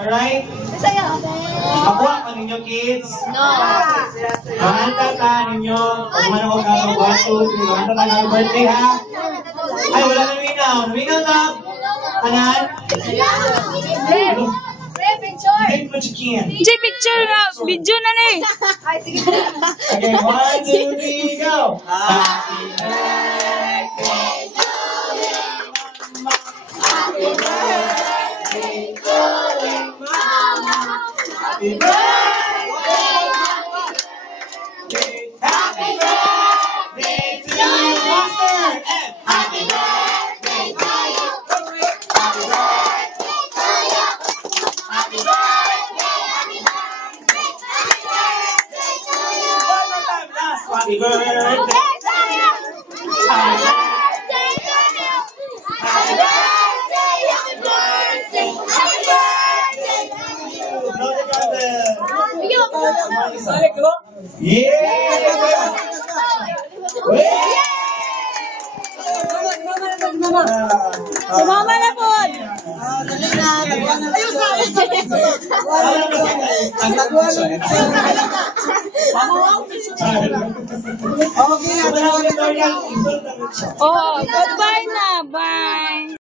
Alright? Kakuha pa ninyo, kids? No. Mahanda ka ninyo. Pag manawag ka ng 1, 2, 3. Mahanda ka ng birthday, ha? Ay, wala na minaw. Minaw na. Kanan? Take what you can. Jay, picture nga. Video na na eh. Okay, 1, 2, 3, go! Happy birthday to you. Happy birthday to you, Mama. Happy birthday. Happy birthday to you, Master. And happy birthday to you. Happy birthday to you. Happy birthday. One more time, last. Happy birthday to you. Happy birthday to you. Happy birthday. Happy birthday. Happy birthday to you. Blow the candle. Yeah! Sumama na po. Okay, Oh, goodbye na.